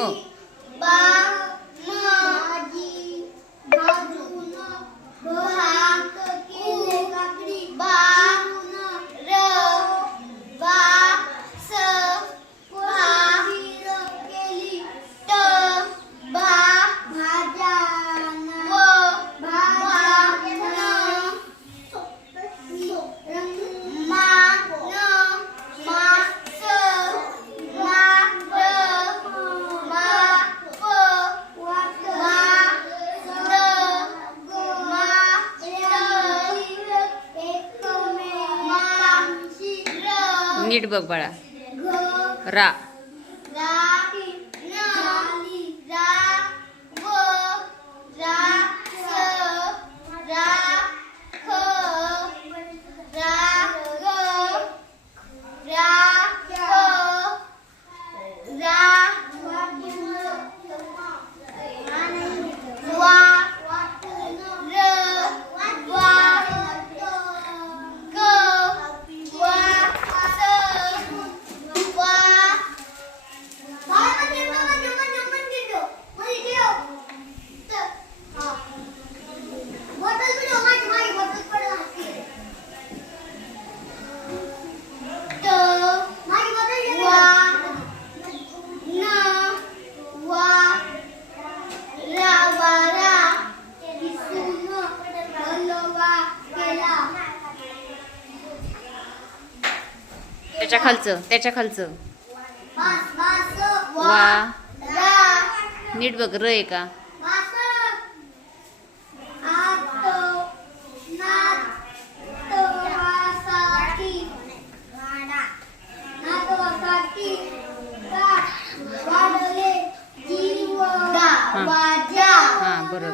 ん नीट बघ बाळा. रा. त्याच्या खालचं त्याच्या खालचं. वा. नीट बघ र आहे का?